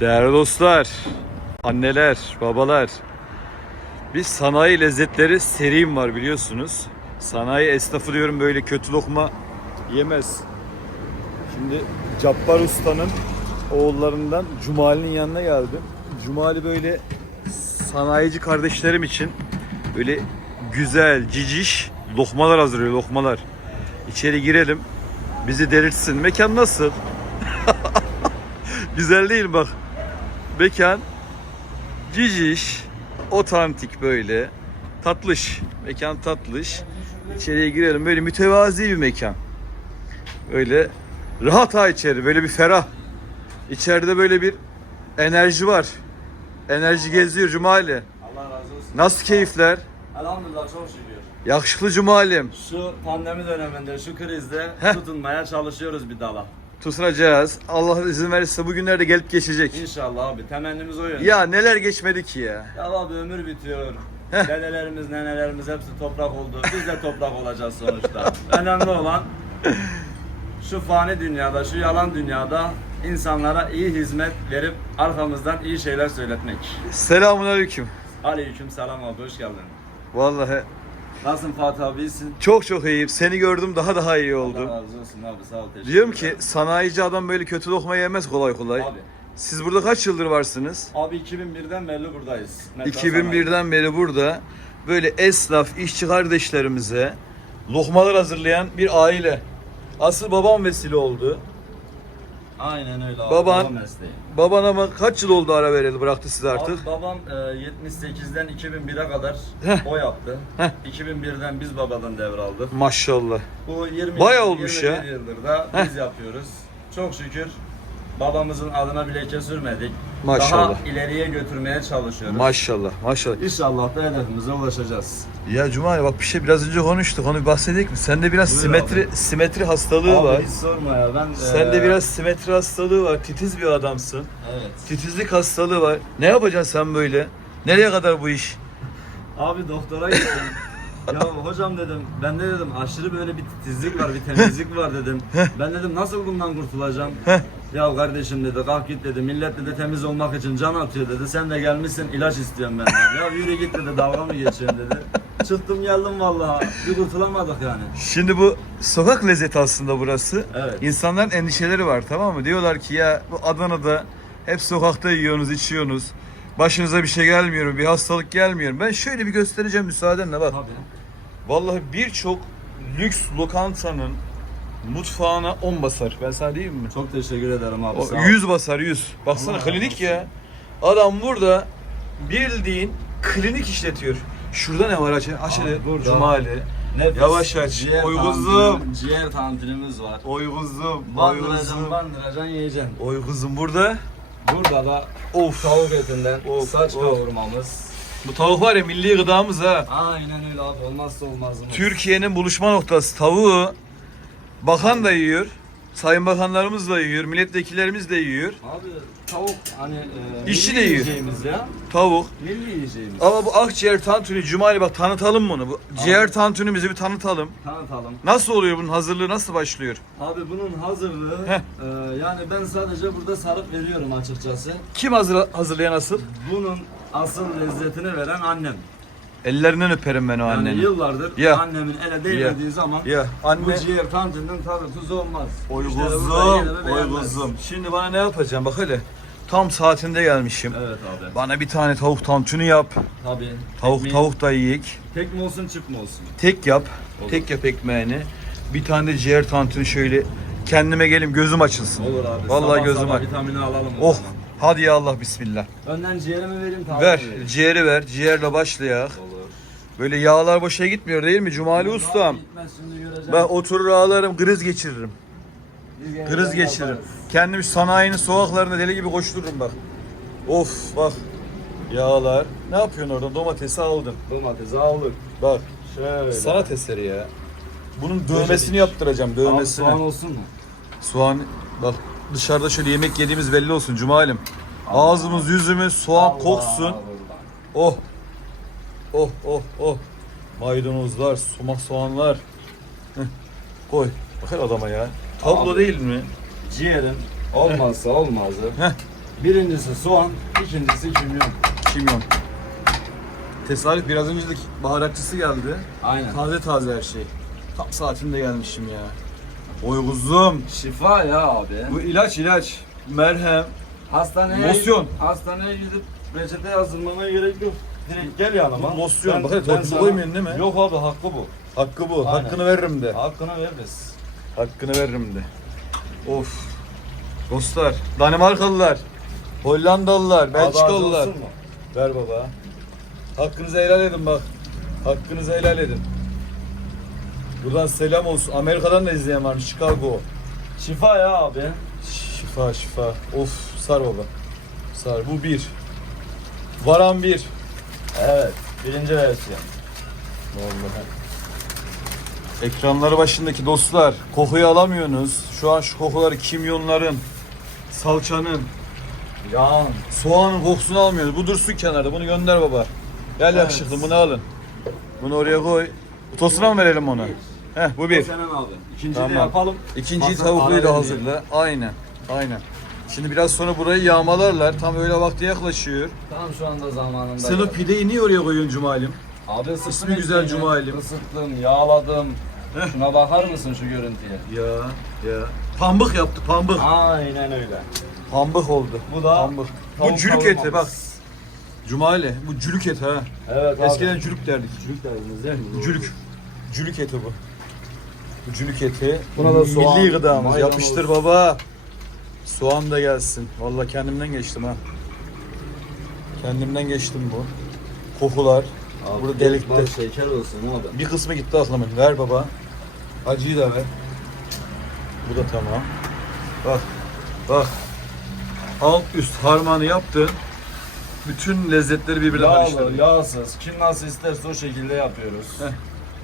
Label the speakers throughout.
Speaker 1: Değerli dostlar, anneler, babalar. Bir sanayi lezzetleri serim var biliyorsunuz. Sanayi esnafı diyorum böyle kötü lokma yemez. Şimdi Cabbar Usta'nın oğullarından Cumali'nin yanına geldim. Cumali böyle sanayici kardeşlerim için böyle güzel, ciciş lokmalar hazırlıyor, lokmalar. İçeri girelim, bizi delirtsin. Mekan nasıl? Güzel değil bak. Mekan ciciş, otantik böyle. Tatlış. Mekan tatlış. İçeriye girelim. Böyle mütevazi bir mekan. Böyle rahat ha içeri. Böyle bir ferah. İçeride böyle bir enerji var. Enerji geziyor Cumali.
Speaker 2: Allah razı olsun.
Speaker 1: Nasıl keyifler?
Speaker 2: Elhamdülillah çok şükür.
Speaker 1: Yakışıklı Cumalim.
Speaker 2: Şu pandemi döneminde, şu krizde
Speaker 1: Heh.
Speaker 2: tutunmaya çalışıyoruz bir dala.
Speaker 1: Tutunacağız. Allah izin verirse bugünlerde gelip geçecek.
Speaker 2: İnşallah abi. Temennimiz o yönde.
Speaker 1: Ya neler geçmedi ki ya.
Speaker 2: Ya abi ömür bitiyor.
Speaker 1: Heh.
Speaker 2: Dedelerimiz, nenelerimiz hepsi toprak oldu. Biz de toprak olacağız sonuçta. Önemli olan şu fani dünyada, şu yalan dünyada insanlara iyi hizmet verip arkamızdan iyi şeyler söyletmek.
Speaker 1: Selamun aleyküm.
Speaker 2: Aleyküm selam abi, hoş geldin.
Speaker 1: Vallahi
Speaker 2: Nasılsın Fatih abi, iyisin?
Speaker 1: çok çok iyiyim. Seni gördüm daha daha iyi
Speaker 2: Allah
Speaker 1: oldu.
Speaker 2: razı olsun abi, sağ ol, teşekkür
Speaker 1: Diyorum ki
Speaker 2: ederim.
Speaker 1: sanayici adam böyle kötü lokma yemez kolay kolay.
Speaker 2: Abi,
Speaker 1: Siz burada kaç yıldır varsınız?
Speaker 2: Abi 2001'den beri buradayız. Metro
Speaker 1: 2001'den beri burada böyle esnaf, işçi kardeşlerimize lokmalar hazırlayan bir aile. Asıl babam vesile oldu.
Speaker 2: Aynen öyle abi.
Speaker 1: Baban-
Speaker 2: Baba mesleği.
Speaker 1: Baban ama kaç yıl oldu ara vereli bıraktı sizi artık?
Speaker 2: Abi babam e, 78'den 2001'e kadar
Speaker 1: Heh.
Speaker 2: o yaptı.
Speaker 1: Heh.
Speaker 2: 2001'den biz babadan devraldık.
Speaker 1: Maşallah.
Speaker 2: Bu 20
Speaker 1: Bayağı olmuş
Speaker 2: 21
Speaker 1: ya.
Speaker 2: yıldır da biz yapıyoruz. Çok şükür babamızın adına bir leke sürmedik.
Speaker 1: Maşallah.
Speaker 2: Daha ileriye götürmeye çalışıyoruz.
Speaker 1: Maşallah, maşallah.
Speaker 2: İnşallah da hedefimize ulaşacağız.
Speaker 1: Ya Cumali bak bir şey biraz önce konuştuk. Onu bir bahsedelim mi? Sende biraz
Speaker 2: Buyur
Speaker 1: simetri
Speaker 2: abi.
Speaker 1: simetri hastalığı
Speaker 2: Abi
Speaker 1: var.
Speaker 2: hiç sorma ya ben...
Speaker 1: Sende
Speaker 2: e,
Speaker 1: biraz simetri hastalığı var. Titiz bir adamsın.
Speaker 2: Evet.
Speaker 1: Titizlik hastalığı var. Ne yapacaksın sen böyle? Nereye kadar bu iş?
Speaker 2: Abi doktora gittim. ya hocam dedim, ben de dedim aşırı böyle bir titizlik var, bir temizlik var dedim. ben dedim nasıl bundan kurtulacağım? Ya kardeşim dedi, kalk git dedi, millet dedi temiz olmak için can atıyor dedi. Sen de gelmişsin ilaç istiyorsun benden. ya yürü git dedi, dalga mı geçiyorsun dedi. Çıktım geldim vallahi, bir kurtulamadık yani.
Speaker 1: Şimdi bu sokak lezzeti aslında burası.
Speaker 2: Evet.
Speaker 1: İnsanların endişeleri var tamam mı? Diyorlar ki ya bu Adana'da hep sokakta yiyorsunuz, içiyorsunuz. Başınıza bir şey gelmiyor? Bir hastalık gelmiyor? Ben şöyle bir göstereceğim müsaadenle bak.
Speaker 2: Tabii.
Speaker 1: Vallahi birçok lüks lokantanın mutfağına 10 basar. Ben sana diyeyim mi?
Speaker 2: Çok teşekkür ederim abi.
Speaker 1: O
Speaker 2: sağ ol.
Speaker 1: 100 basar 100. Baksana
Speaker 2: Allah
Speaker 1: klinik ya. Adam burada bildiğin klinik işletiyor. Şurada ne var aç aç hele. Cumali.
Speaker 2: Nefis
Speaker 1: Yavaş aç.
Speaker 2: ciğer
Speaker 1: Oy
Speaker 2: tantuni-
Speaker 1: kuzum.
Speaker 2: Ciğer tantunimiz var.
Speaker 1: Oy kuzum. Oy
Speaker 2: Bandıracaksın, bandıracaksın, yiyeceksin.
Speaker 1: Oy kuzum burada.
Speaker 2: Burada da
Speaker 1: Of.
Speaker 2: tavuk etinden
Speaker 1: Of,
Speaker 2: saç
Speaker 1: of.
Speaker 2: kavurmamız.
Speaker 1: Bu tavuk var ya milli gıdamız ha.
Speaker 2: Aynen öyle abi olmazsa olmazımız.
Speaker 1: Türkiye'nin buluşma noktası tavuğu. Bakan da yiyor. Sayın bakanlarımız da yiyor. Milletvekillerimiz de yiyor.
Speaker 2: Abi tavuk hani e,
Speaker 1: İşçi
Speaker 2: milli
Speaker 1: de yiyor.
Speaker 2: yiyeceğimiz ya.
Speaker 1: Tavuk.
Speaker 2: Milli yiyeceğimiz.
Speaker 1: Ama bu akciğer tantuni Cumali bak tanıtalım bunu. Bu ciğer tantunimizi bir tanıtalım.
Speaker 2: Tanıtalım.
Speaker 1: Nasıl oluyor bunun hazırlığı nasıl başlıyor?
Speaker 2: Abi bunun hazırlığı
Speaker 1: Heh.
Speaker 2: e, yani ben sadece burada sarıp veriyorum açıkçası.
Speaker 1: Kim hazır, hazırlayan asıl?
Speaker 2: Bunun asıl lezzetini veren annem.
Speaker 1: Ellerinden öperim ben o
Speaker 2: Yani
Speaker 1: annenin.
Speaker 2: yıllardır
Speaker 1: Ya.
Speaker 2: annemin ele değmediği zaman
Speaker 1: Ya
Speaker 2: bu
Speaker 1: anne
Speaker 2: ciğer tantuninin tadı tuzu olmaz.
Speaker 1: oy
Speaker 2: burada yine de
Speaker 1: oy
Speaker 2: beğenmez.
Speaker 1: kuzum. Şimdi bana ne yapacağım bak hele. Tam saatinde gelmişim.
Speaker 2: Evet abi.
Speaker 1: Bana bir tane tavuk tantuni yap.
Speaker 2: Tabii.
Speaker 1: Tavuk
Speaker 2: Ekmeği-
Speaker 1: tavuk da yiyek.
Speaker 2: Tek mi olsun çift mi olsun?
Speaker 1: Tek yap.
Speaker 2: Olur.
Speaker 1: Tek yap ekmeğini. Bir tane de ciğer tantuni şöyle kendime gelim gözüm açılsın.
Speaker 2: Olur abi.
Speaker 1: Vallahi
Speaker 2: sabah
Speaker 1: gözüm
Speaker 2: sabah
Speaker 1: aç.
Speaker 2: vitamini alalım o
Speaker 1: Oh
Speaker 2: zaman.
Speaker 1: hadi ya Allah bismillah.
Speaker 2: Önden ciğerimi vereyim tavuğu
Speaker 1: Ver ciğeri ver. Ciğerle başlayak.
Speaker 2: Olur.
Speaker 1: Böyle yağlar boşa gitmiyor değil mi Cumali ustam?
Speaker 2: Gitmez şimdi göreceğim.
Speaker 1: Ben oturur ağlarım kriz geçiririm. Kriz geçiririm. Kendimi sanayinin sokaklarında deli gibi koştururum bak. Of bak. Yağlar. Ne yapıyorsun orada? Domatesi aldın.
Speaker 2: Domatesi aldık.
Speaker 1: Bak.
Speaker 2: Şöyle.
Speaker 1: Sanat eseri ya. Bunun dövmesini yaptıracağım. Dövmesini.
Speaker 2: soğan olsun mu?
Speaker 1: Soğan bak dışarıda şöyle yemek yediğimiz belli olsun Cumalim. Ağzımız yüzümüz soğan koksun. Oh. Oh oh oh. Maydanozlar, sumak soğanlar. Heh. Koy. Bakın adama ya. Tablo
Speaker 2: Abi.
Speaker 1: değil mi?
Speaker 2: Ciğerin olmazsa olmazı.
Speaker 1: Heh.
Speaker 2: Birincisi soğan, ikincisi kimyon.
Speaker 1: Kimyon. Tesadüf biraz önce de baharatçısı geldi.
Speaker 2: Aynen.
Speaker 1: Taze taze her şey. Tam saatinde gelmişim ya. Oy kuzum.
Speaker 2: Şifa ya abi.
Speaker 1: Bu ilaç ilaç. Merhem.
Speaker 2: Hastaneye
Speaker 1: Losyon.
Speaker 2: Hastaneye gidip reçete yazdırmana gerek yok. Direkt gel yanıma.
Speaker 1: Losyon. Bak hele torpil koymayın değil mi?
Speaker 2: Yok abi hakkı bu.
Speaker 1: Hakkı bu.
Speaker 2: Aynen.
Speaker 1: Hakkını veririm de.
Speaker 2: Hakkını veririz.
Speaker 1: Hakkını veririm de. Of. Dostlar, Danimarkalılar, Hollandalılar, Belçikalılar. Ver baba. Hakkınızı helal edin bak. Hakkınızı helal edin. Buradan selam olsun. Amerika'dan da izleyen varmış. Chicago.
Speaker 2: Şifa ya abi.
Speaker 1: Şifa şifa. Of sar baba. Sar. Bu bir. Varan bir.
Speaker 2: Evet. Birinci versiyon.
Speaker 1: Vallahi. Ekranları başındaki dostlar kokuyu alamıyorsunuz. Şu an şu kokuları kimyonların, salçanın,
Speaker 2: Yağın.
Speaker 1: soğanın kokusunu almıyoruz. Bu dursun kenarda. Bunu gönder baba. Gel
Speaker 2: Evet.
Speaker 1: yakışıklı bunu alın. Bunu oraya koy. Tosuna mı verelim onu? Heh bu bir.
Speaker 2: Senin abi. İkinciyi
Speaker 1: Tamam.
Speaker 2: de yapalım.
Speaker 1: İkinciyi
Speaker 2: Hazır ara
Speaker 1: hazırla. Aynen. Aynen. Şimdi biraz sonra burayı yağmalarlar. Tam öyle vakti yaklaşıyor.
Speaker 2: Tam şu anda zamanında.
Speaker 1: Sen o
Speaker 2: geldi.
Speaker 1: pideyi niye oraya koyuyorsun Cumalim?
Speaker 2: Abi ısıttım
Speaker 1: güzel. Cumalim.
Speaker 2: Isıttım, yağladım. Şuna bakar mısın şu görüntüye?
Speaker 1: Ya ya. Pambık yaptı pambık.
Speaker 2: Aynen öyle.
Speaker 1: Pambık oldu.
Speaker 2: Bu da
Speaker 1: Pambık. Bu cülük eti bak. Cumali bu cülük eti ha.
Speaker 2: Evet abi.
Speaker 1: Eskiden cülük derdik.
Speaker 2: Cülük derdiniz değil mi?
Speaker 1: Cülük. Cülük eti bu. Bu cülük eti.
Speaker 2: Buna da soğan,
Speaker 1: Milli gıdamız. Yapıştır baba. Soğan da gelsin. Vallahi kendimden geçtim ha. Kendimden geçtim bu. Kokular.
Speaker 2: Abi,
Speaker 1: Burada delikte.
Speaker 2: şeker olsun abi.
Speaker 1: Bir kısmı gitti aklıma. Ver baba. Acıyı da ver. Bu da tamam. Bak. Bak. Alt üst harmanı yaptın. Bütün lezzetleri birbirine
Speaker 2: Yağlı,
Speaker 1: karıştırdın.
Speaker 2: yağsız. Kim nasıl isterse o şekilde yapıyoruz.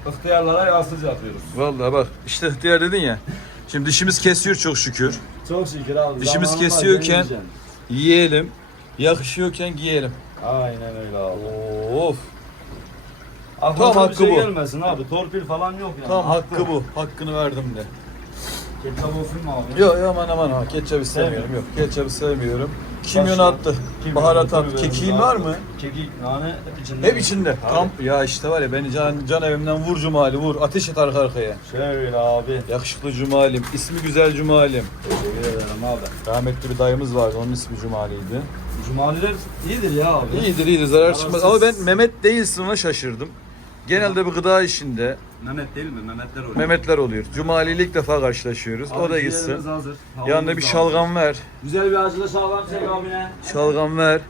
Speaker 2: İhtiyarlara yağsız yapıyoruz.
Speaker 1: Vallahi bak işte ihtiyar dedin ya. Şimdi dişimiz kesiyor çok şükür.
Speaker 2: Çok şükür abi.
Speaker 1: Dişimiz kesiyorken-. Yiyelim. Yakışıyorken giyelim.
Speaker 2: Aynen öyle abi.
Speaker 1: Of.
Speaker 2: Aklına
Speaker 1: Tam
Speaker 2: bir
Speaker 1: hakkı
Speaker 2: şey
Speaker 1: bu.
Speaker 2: gelmesin abi. Torpil falan yok yani.
Speaker 1: Tam hakkı bu. Hakkını verdim de.
Speaker 2: Ketçap olsun mu abi?
Speaker 1: Yok yok aman aman ha. Ketçabı sevmiyorum. Yok ketçabı sevmiyorum. Kimyon
Speaker 2: Başka?
Speaker 1: attı.
Speaker 2: Kimyon,
Speaker 1: Baharat attı.
Speaker 2: biber,
Speaker 1: Kekiğin var mı?
Speaker 2: Kekik, nane hep içinde.
Speaker 1: Hep içinde.
Speaker 2: Abi.
Speaker 1: Tam ya işte var ya beni can, can evimden vur Cumali vur. Ateş et arka arkaya.
Speaker 2: Şöyle abi.
Speaker 1: Yakışıklı Cumalim. ismi güzel Cumalim.
Speaker 2: Teşekkür ederim abi.
Speaker 1: Rahmetli bir dayımız vardı. Onun ismi Cumali'ydi.
Speaker 2: Cumaliler iyidir ya abi.
Speaker 1: İyidir iyidir zarar çıkmaz. Ama ben Mehmet değilsin ona şaşırdım. Genelde bu gıda işinde
Speaker 2: Mehmet değil mi? Mehmetler oluyor.
Speaker 1: Mehmetler oluyor. Cumali ilk defa karşılaşıyoruz.
Speaker 2: Abi
Speaker 1: o da gitsin.
Speaker 2: hazır.
Speaker 1: Yanında bir şalgam ver.
Speaker 2: Güzel bir acılı şalgam çek abine.
Speaker 1: Şalgam ver.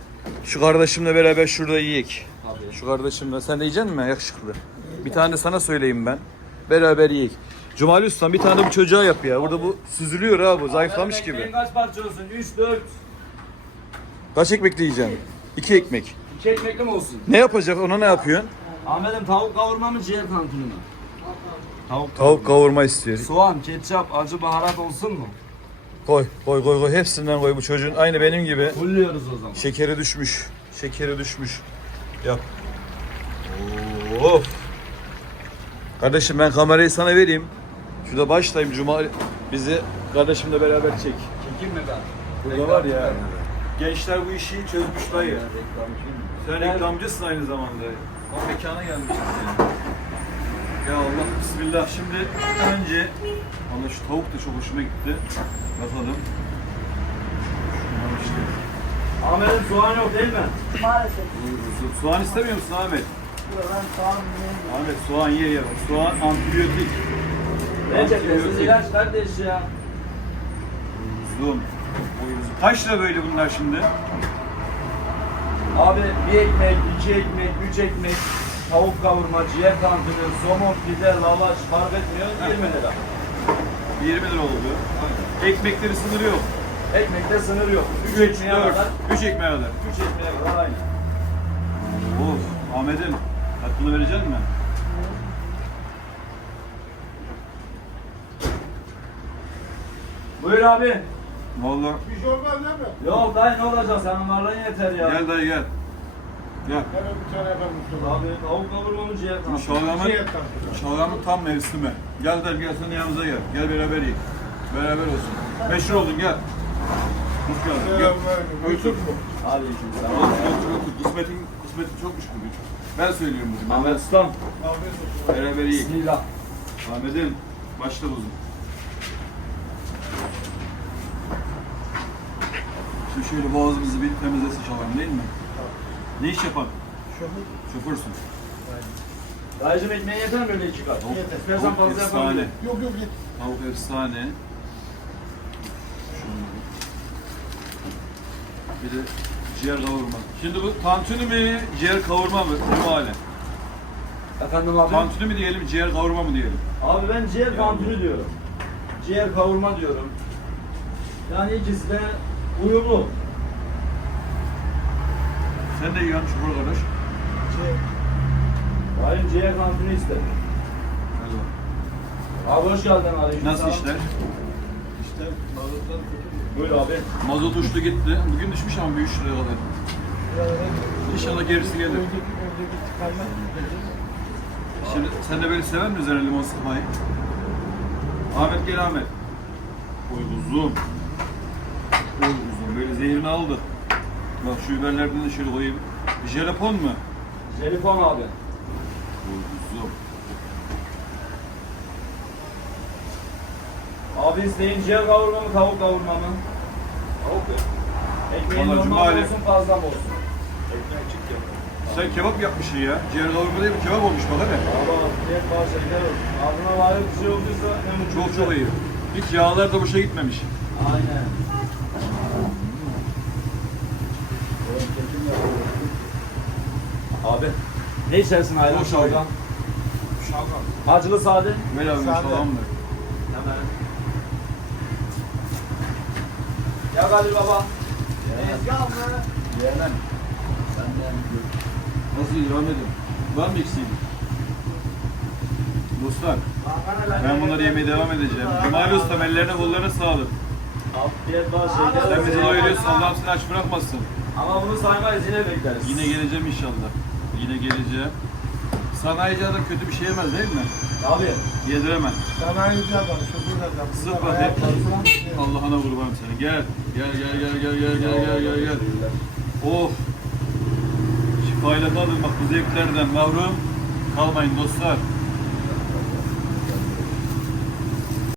Speaker 1: Şu kardeşimle beraber şurada yiyek.
Speaker 2: Abi.
Speaker 1: Şu kardeşimle. Sen de yiyecek misin yakışıklı? Bir tane sana söyleyeyim ben. Beraber yiyek. Cumali Usta bir tane bu çocuğa yap ya. Burada bu süzülüyor ha bu. Zayıflamış gibi.
Speaker 2: kaç parça olsun? 3, 4.
Speaker 1: Kaç ekmek yiyeceksin? İki ekmek.
Speaker 2: 2 ekmekli mi olsun?
Speaker 1: Ne yapacak? Ona ne yapıyorsun?
Speaker 2: Ahmet'im tavuk kavurma mı ciğer tantuni mi? Tavuk
Speaker 1: Tavuk kavurma istiyor.
Speaker 2: Soğan, ketçap, acı baharat olsun mu?
Speaker 1: Koy, koy, koy, koy. Hepsinden koy bu çocuğun. Aynı benim gibi.
Speaker 2: Fulluyoruz o zaman.
Speaker 1: Şekeri düşmüş. Şekeri düşmüş. Yap. Of. Kardeşim ben kamerayı sana vereyim. Şurada başlayayım Cuma bizi kardeşimle beraber çek.
Speaker 2: Çekeyim mi ben?
Speaker 1: Burada var ya. Gençler bu işi çözmüş dayı. Sen reklamcısın aynı zamanda. O mekana gelmişiz yani. Ya Allah bismillah. Şimdi önce Valla şu tavuk da çok hoşuma gitti. Bakalım. İşte.
Speaker 2: Ahmet'im soğan yok değil mi?
Speaker 3: Maalesef.
Speaker 1: Su- Soğan istemiyor musun Ahmet?
Speaker 3: Ben soğan yiyemiyorum.
Speaker 1: Ahmet soğan ye ye. Soğan antibiyotik.
Speaker 2: Gerçekten siz ilaç kardeş ya.
Speaker 1: Uzun. Uyuzum. Kaç lira böyle bunlar şimdi?
Speaker 2: Abi bir ekmek, iki ekmek, üç ekmek, tavuk kavurma, ciğer tantuni, somon, pide, lavaş fark etmiyor 20 lira.
Speaker 1: 20 lira oldu. Ekmekleri sınırı yok.
Speaker 2: Ekmekte sınır yok. 3
Speaker 1: 3,
Speaker 2: ekmeğe
Speaker 1: 4,
Speaker 2: kadar.
Speaker 1: 3 ekmeğe kadar.
Speaker 2: 3 ekmeğe kadar aynı.
Speaker 1: Of Ahmet'im hakkını verecek misin?
Speaker 2: Buyur abi.
Speaker 1: Vallahi
Speaker 4: Bir şey olmaz değil mi?
Speaker 2: Yok dayı ne olacak senin varlığın yeter ya.
Speaker 1: gel dayı gel. Gel.
Speaker 4: Bir tane yapalım Mustafa.
Speaker 2: Abi tavuk kavurma mı ciğer tantuni?
Speaker 1: şalgamın,
Speaker 4: Ciğer
Speaker 1: şalgamın tam mevsimi. Gel dayı gel sen de yanımıza gel. Gel beraber yiyelim. Beraber olsun. Meşhur oldun gel. Hoş geldin. Gel.
Speaker 4: Selamünaleyküm. Yusuf mu?
Speaker 2: Aleyküm
Speaker 1: Otur, otur. Kısmetin, kısmetin çokmuş bugün. Ben söylüyorum bugün.
Speaker 2: Ahmet Ustam.
Speaker 4: Afiyet olsun.
Speaker 1: Beraber iyi.
Speaker 2: Bismillah.
Speaker 1: Ahmet'im. Başla uzun. Şimdi şöyle boğazımızı bir temizlesin çalalım değil mi? Ne iş yapan?
Speaker 4: Şoför.
Speaker 1: Şoförsün.
Speaker 2: Dayıcım ekmeği yeter mi öyle iki kat?
Speaker 1: Tavuk-
Speaker 2: İstersen
Speaker 1: tavuk
Speaker 2: fazla
Speaker 1: efsane.
Speaker 2: yapabilirim.
Speaker 4: Yok yok git.
Speaker 1: Tavuk efsane. Şunu. Bir de ciğer kavurma. Şimdi bu tantuni mi, ciğer kavurma mı? Bu hale.
Speaker 2: Efendim abi?
Speaker 1: Tantuni mi diyelim, ciğer kavurma mı diyelim?
Speaker 2: Abi ben ciğer tantuni diyorum. Ciğer kavurma diyorum. Yani ikisi de uyumlu.
Speaker 1: Sen de yiyorsun şoför kardeş.
Speaker 2: Dayım ciğer tantuni istedim.
Speaker 1: Hadi bak.
Speaker 2: Abi hoş geldin aleyküm.
Speaker 1: Nasıl işler?
Speaker 4: İşte mazotlar kötü.
Speaker 2: Buyur abi.
Speaker 1: Mazot uçtu gitti. Bugün düşmüş ama bir 3 liraya kadar. İnşallah gerisi gelir. Şimdi sen de beni sever misin üzerine limon sıkmayı? Ahmet gel Ahmet. Oy kuzum. Oy kuzum böyle zehrini aldı. Bak şu biberlerden de şöyle koyayım. Jelapon mu?
Speaker 2: Jelifon abi.
Speaker 1: Kuzum.
Speaker 2: Abi isteyin ciğer kavurma mı tavuk kavurma mı? Tavuk ya. Ekmeğin
Speaker 1: Vallahi
Speaker 2: normal
Speaker 1: cumali.
Speaker 2: olsun fazla mı olsun? Ekmek çık ya.
Speaker 1: Sen kebap yapmışsın ya. Ciğer kavurma değil mi? Kebap olmuş bak hadi.
Speaker 2: Valla ciğer bağ şeker olsun. Ağzına layık bir şey olduysa ne mutlu.
Speaker 1: Çok
Speaker 2: bize.
Speaker 1: çok iyi. Hiç yağlar da boşa gitmemiş.
Speaker 2: Aynen. Abi ne içersin ayran
Speaker 1: Boş
Speaker 2: şalgam?
Speaker 4: Şalgam.
Speaker 2: Acılı sade.
Speaker 1: Ver abi
Speaker 4: Sade.
Speaker 1: salam ver.
Speaker 2: Hemen. Ya Kadir baba.
Speaker 1: Yeğenim. Nasıl iyi Ahmet'im? Var mı eksiğin? Dostlar, ben bunları yemeye devam edeceğim. Cumali Ustam ellerine kollarına sağlık.
Speaker 2: Afiyet bal şeker.
Speaker 1: Sen bizi doyuruyorsun, Allah'ım seni aç bırakmasın.
Speaker 2: Ama bunu saymayız yine bekleriz.
Speaker 1: Yine geleceğim inşallah. Yine geleceğim. Sanayici adam kötü bir şey yemez değil mi?
Speaker 2: Abi.
Speaker 1: Yediremem.
Speaker 4: Sanayici adam, şoför adam.
Speaker 1: Sık hadi. Allah'ına kurbanım seni. Gel. Gel gel gel gel gel gel gel gel gel. Of. Şifayla kalın bak bu zevklerden mahrum kalmayın dostlar.